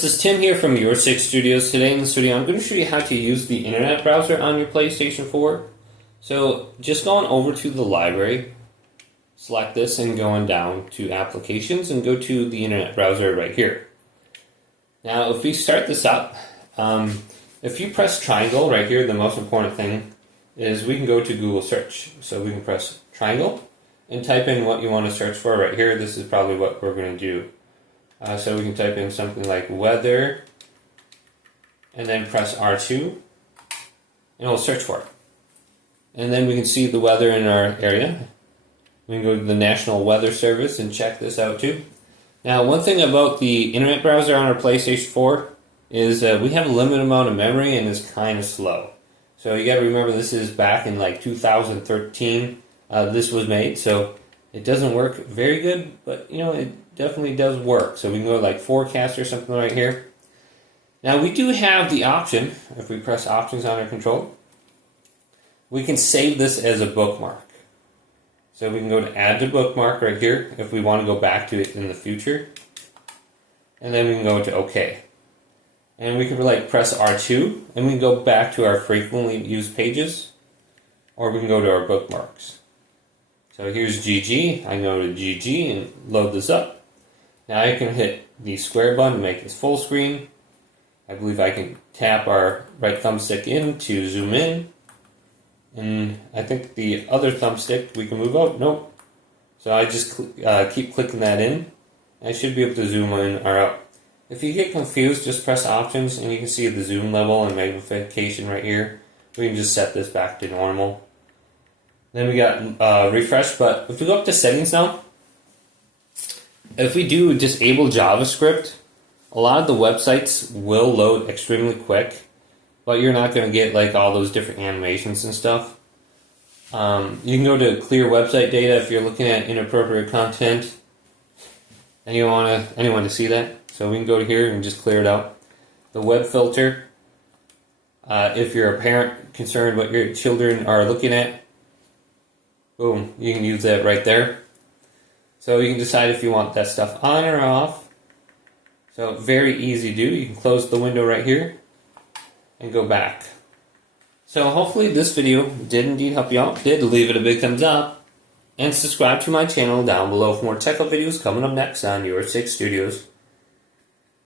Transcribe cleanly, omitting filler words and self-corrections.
This is Tim here from Your 6 Studios. Today in this video I'm going to show you how to use the internet browser on your PlayStation 4. So just going over to the library, select this and going down to applications and go to the internet browser right here. Now if we start this up, if you press triangle right here, the most important thing is we can go to Google search. So we can press triangle and type in what you want to search for right here. This is probably what we're going to do. So we can type in something like weather and then press R2 and it'll search for it. And then we can see the weather in our area. We can go to the National Weather Service and check this out too. Now one thing about the internet browser on our PlayStation 4 is we have a limited amount of memory and it's kind of slow. So you got to remember this is back in like 2013 this was made, so it doesn't work very good, but you know, it definitely does work. So we can go to like forecast or something right here. Now we do have the option, if we press options on our control, we can save this as a bookmark. So we can go to add to bookmark right here if we want to go back to it in the future. And then we can go to OK. And we can like press R2 and we can go back to our frequently used pages, or we can go to our bookmarks. So here's GG. I can go to GG and load this up. Now I can hit the square button to make this full screen. I believe I can tap our right thumbstick in to zoom in. And I think the other thumbstick we can move out. Nope. So I just keep clicking that in. I should be able to zoom in or out. If you get confused, just press options and you can see the zoom level and magnification right here. We can just set this back to normal. Then we got refresh, but if we go up to settings now, if we do disable JavaScript, a lot of the websites will load extremely quick, but you're not going to get like all those different animations and stuff. You can go to clear website data if you're looking at inappropriate content and you don't want anyone to see that. So we can go to here and just clear it out. The web filter, if you're a parent concerned what your children are looking at, boom, you can use that right there. So you can decide if you want that stuff on or off. So very easy to do. You can close the window right here and go back. So hopefully this video did indeed help you out. Did leave it a big thumbs up and subscribe to my channel down below for more technical videos coming up next on Your 6 Studios.